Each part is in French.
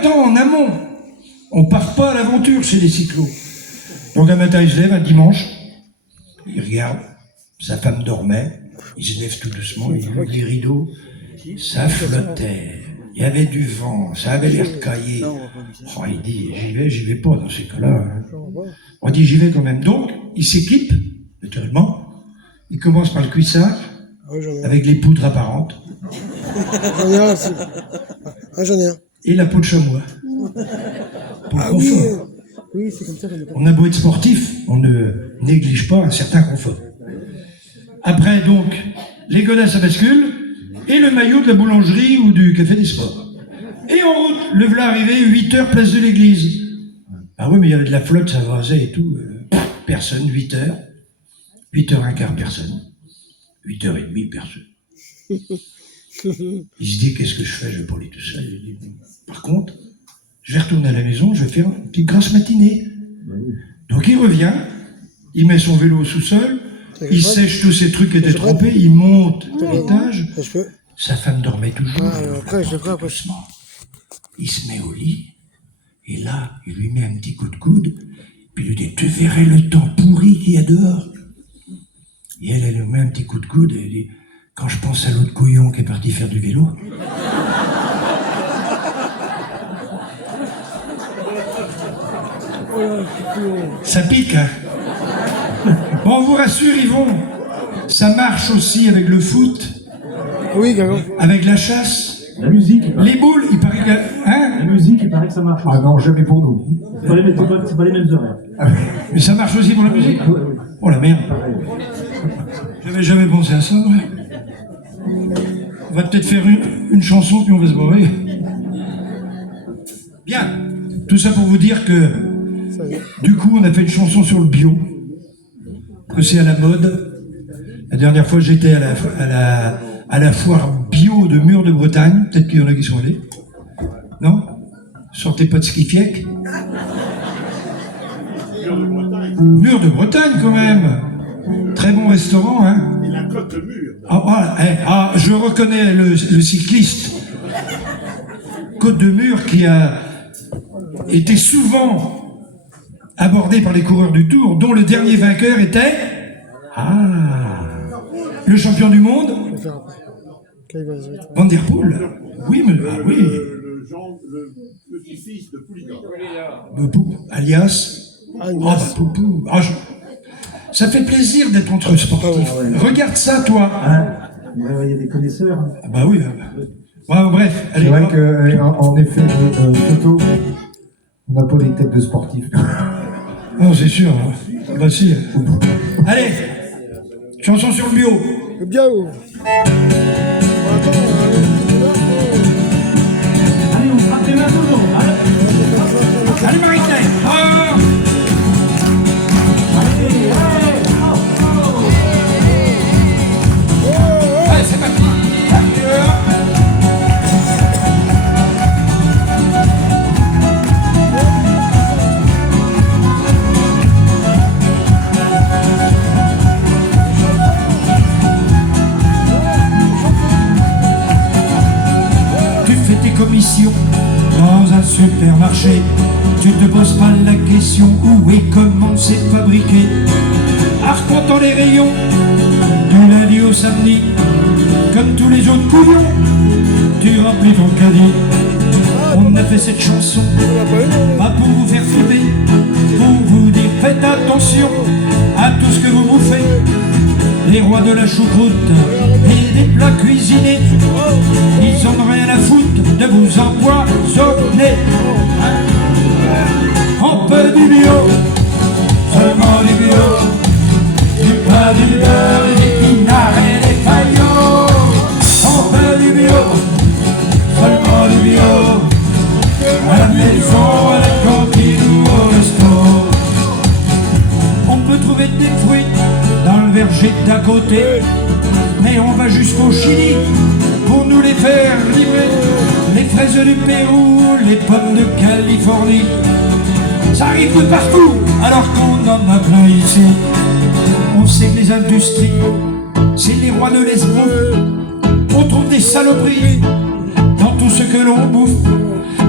même temps, en amont, on part pas à l'aventure chez les cyclos. Donc un matin, il se lève, un dimanche, il regarde, sa femme dormait, il se lève tout doucement, il ouvre les rideaux, ça flottait, il y avait du vent, ça avait l'air caillé. Oh, il dit, j'y vais pas dans ces cas-là. Hein. On dit, j'y vais quand même. Donc, il s'équipe, naturellement, il commence par le cuissard, avec les poudres apparentes. J'en ai un aussi. Ah, j'en ai un. Et la peau de chamois. Pour le confort. Oui, c'est comme ça qu'on appelle. On a beau être sportif, on ne néglige pas un certain confort. Après, donc, les godasses à bascule et le maillot de la boulangerie ou du café des sports. Et en route, le voilà arrivé, 8h, place de l'église. Ah oui, mais il y avait de la flotte, ça rasait et tout. Personne, 8h. 8h15, personne. 8h30, personne. Il se dit, qu'est-ce que je fais? Je vais pas aller tout seul. Par contre, je vais retourner à la maison, je vais faire une petite grasse matinée. Donc il revient, il met son vélo au sous-sol, il sèche tous ses trucs qui étaient trempés, il monte à l'étage. Sa femme dormait toujours. Après, je le ferai après. Il se met au lit, et là, il lui met un petit coup de coude, puis il lui dit, tu verrais le temps pourri qu'il y a dehors. Et elle lui met un petit coup de coude, et elle dit, quand je pense à l'autre couillon qui est parti faire du vélo. Ça pique, hein. Bon, on vous rassure, Yvon, ça marche aussi avec le foot. Oui, Gagon. Avec la chasse. La musique, les boules, il paraît que... Hein? La musique, il paraît que ça marche. Ah non, jamais pour nous. C'est pas les mêmes horaires. Mais ça marche aussi pour la musique? Oh la merde. J'avais jamais pensé à ça, ouais. On va peut-être faire une chanson, puis on va se barrer. Bien. Tout ça pour vous dire que, du coup, on a fait une chanson sur le bio. Que c'est à la mode. La dernière fois, j'étais à la foire bio de Mur de Bretagne. Peut-être qu'il y en a qui sont allés. Non? Sortez pas de skifiec. Mur de Bretagne, quand même. Très bon restaurant, hein. Et la côte mûre. Ah, je reconnais le cycliste. Côte de Mur qui a été souvent abordé par les coureurs du Tour, dont le dernier vainqueur était... le champion du monde, Van der Poel. Oui, mais oui. Le petit-fils de Pouligan. Alias. Ça fait plaisir d'être entre sportifs. Regarde ça, toi. Il y a des connaisseurs. Ah bah oui. Bref. C'est vrai qu'en effet, Toto, on n'a pas des têtes de sportifs. Non, c'est sûr. Bah si. Allez, chanson sur le bio. Le bio. Allez, on frappe les mains toujours. Allez, Marie-Claire. Allez, c'est parti. Commission dans un supermarché, tu te poses pas la question où et comment c'est fabriqué. Arpentant les rayons du lundi au samedi, comme tous les autres couillons, tu remplis ton caddie. On a fait cette chanson pas pour vous faire flipper, pour vous dire faites attention à tout ce que vous bouffez. Les rois de la choucroute et des plats cuisinés, ils en ont rien à foutre de vous empoisonner. On peut du bio, seulement du bio, du pain, du beurre, des pinards et des faillots. On peut du bio, seulement du bio, à la maison, à la cantine ou au resto. On peut trouver des fruits dans le verger d'à côté, mais on va jusqu'au Chili pour nous les faire livrer. Les fraises du Pérou, les pommes de Californie, ça arrive de partout alors qu'on en a plein ici. On sait que les industries, c'est les rois de l'esbrouf. On trouve des saloperies dans tout ce que l'on bouffe.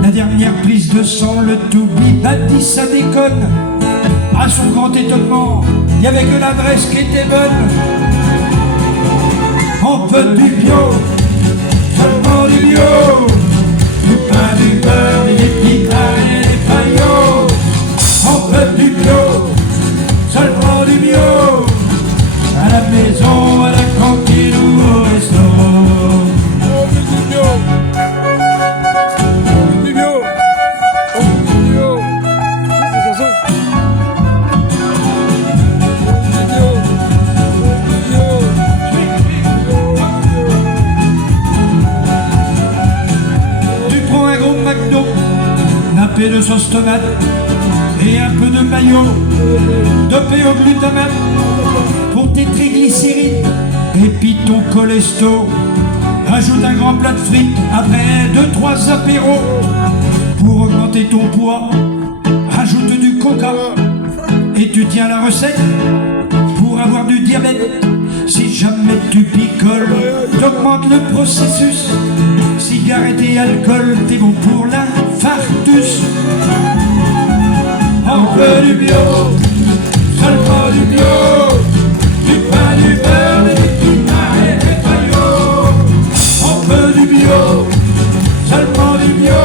La dernière première prise de sang, le toubib a dit ça déconne. À son grand étonnement, il y avait que l'adresse qui était bonne. On veut du bio, seulement du bio. Du pain, du beurre, des guitares et des paillots. On veut du bio, seulement du bio. À la maison, à la cantine ou au restaurant. On veut du bio. On veut du bio. On veut du bio. C'est cette chanson. On veut du bio. Tu prends un gros McDo, nappé de sauce tomate et un peu de maillot, dopé au glutamate pour tes triglycérides et puis ton cholesterol. Ajoute un grand plat de frites après 2-3 apéros. Pour augmenter ton poids, rajoute du coca et tu tiens la recette pour avoir du diabète. Si jamais tu picoles, t'augmentes le processus. Cigarette et alcool, t'es bon pour l'infarctus. On veut du bio, seulement du bio. Du pain, du beurre, des épinards et des paillots. On veut du bio, seulement du bio.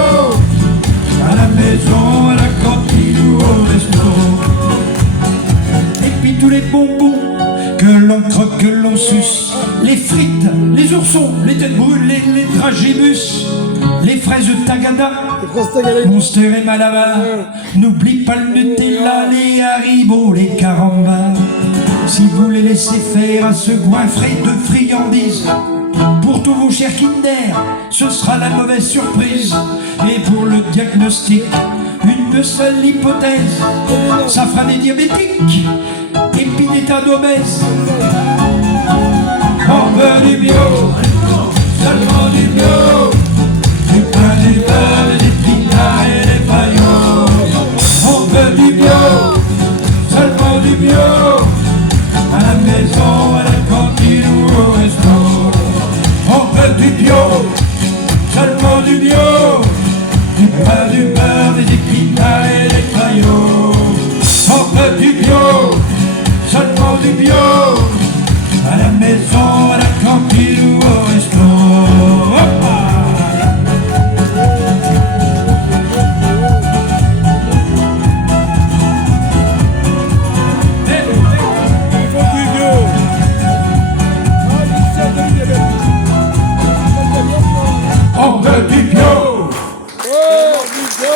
À la maison, à la cantine ou au resto. Et puis tous les bonbons que l'on croque, que l'on suce. Les frites, les oursons, les têtes brûlées, les dragibus. Les fraises Tagada, Monster et Malabar. N'oublie pas le Nutella, les Haribo, les Carambars. Si vous les laissez faire à ce goinfré de friandises, pour tous vos chers Kinder, ce sera la mauvaise surprise. Et pour le diagnostic, une seule hypothèse, ça fera des diabétiques et puis des tas d'obèses. On veut du bio, seulement du bio. Du pain, du beurre, des épinards et des paillots. On veut du bio, seulement du bio. À la maison, à la cantine ou au resto. On veut du bio, seulement du bio. Du pain, du beurre, des épinards et des paillots. On veut du bio, seulement du bio. À la maison, à la cantine ou au resto. On veut du bio. Oh, du bio.